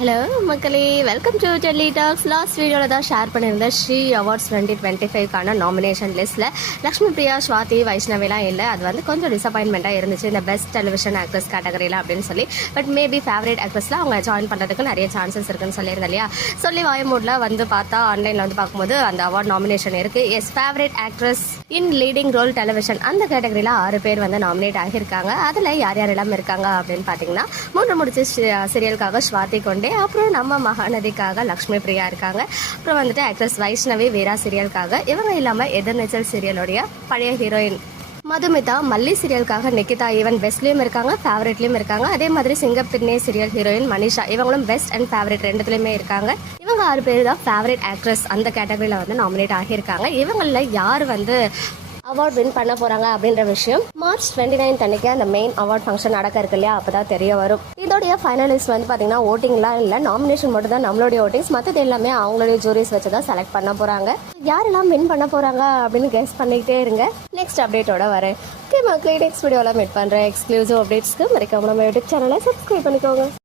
Hello மக்களே, welcome to Telly Talks. Last வீடியோவில் தான் ஷேர் பண்ணியிருந்த ஸ்ரீ அவார்ட்ஸ் 2025க்கான நாமினேஷன் லிஸ்ட்டில் லக்ஷ்மி பிரியா, ஸ்வாதி, வைஷ்ணவிலாம் இல்லை. அது வந்து கொஞ்சம் டிசப்பாயின்மெண்ட்டாக இருந்துச்சு இந்த பெஸ்ட் டெலிவிஷன் ஆக்ட்ரஸ் கேட்டகரியில் அப்படின்னு சொல்லி. பட் மேபி ஃபேவரட் ஆக்ட்ரஸில் அவங்க ஜாயின் பண்ணுறதுக்கு நிறைய சான்சஸ் இருக்குன்னு சொல்லியிருந்தேன் இல்லையா. சொல்லி வாயமூடில் வந்து பார்த்தா ஆன்லைனில் வந்து பார்க்கும்போது அந்த அவார்ட் நாமினேஷன் இருக்குது. Yes, favourite actress in leading role television அந்த கேட்டகரியில் 6 பேர் வந்து நாமினேட் ஆகியிருக்காங்க. அதில் யார் யாரெல்லாம் இருக்காங்க அப்படின்னு பார்த்தீங்கன்னா, 3 முடிச்சு சீரியலுக்காக ஸ்வாதி கொண்டே, அப்புறம் நம்ம மகாநதிக்காக லக்ஷ்மி பிரியா இருக்காங்க. அப்புறம் வந்துட்டு ஆக்ட்ரஸ் வைஷ்ணவி வீரா சீரியலுக்காக. இவங்க இல்லாமல் எதிர்நீச்சல் சீரியலுடைய பழைய ஹீரோயின் மதுமிதா, மல்லி சீரியலுக்காக நிக்கிதா, ஈவன் பெஸ்ட்லேயும் இருக்காங்க, ஃபேவரட்லேயும் இருக்காங்க. அதே மாதிரி சிங்கப்பெண்ணே சீரியல் ஹீரோயின் மனிஷா, இவங்களும் பெஸ்ட் அண்ட் ஃபேவரட் ரெண்டுத்துலையுமே இருக்காங்க. இவங்க 6 பேர் தான் ஃபேவரட் ஆக்ட்ரஸ் அந்த கேட்டகரியில் வந்து நாமினேட் ஆகியிருக்காங்க. இவங்களில் யார் வந்து அவார்ட் வின் பண்ண போகிறாங்க அப்படின்ற விஷயம் மார்ச் 29 அன்னைக்கு அந்த மெயின் அவார்ட் ஃபங்க்ஷன் நடக்க இருக்கு இல்லையா, அப்போ தான் தெரிய வரும். இதோடைய ஃபைனலிஸ்ட் வந்து பார்த்தீங்கன்னா ஓட்டிங்லாம் இல்லை, நாமினேஷன் மட்டும் தான் நம்மளுடைய ஓட்டிங்ஸ். மற்றது எல்லாமே அவங்களுடைய ஜூரிஸ் வச்சு தான் செலக்ட் பண்ண போகிறாங்க. யாரெல்லாம் வின் பண்ண போகிறாங்க அப்படின்னு கெஸ் பண்ணிக்கிட்டே இருங்க. நெக்ஸ்ட் அப்டேட்டோட வரேன். ஓகே மக்களே, நெக்ஸ்ட் வீடியோவில் மீட் பண்ணுறேன். எக்ஸ்க்ளூசிவ் அப்டேட்ஸ்க்கு மறக்காம நம்ம யூடியூப் சேனலை சப்ஸ்கிரைப் பண்ணிக்கோங்க.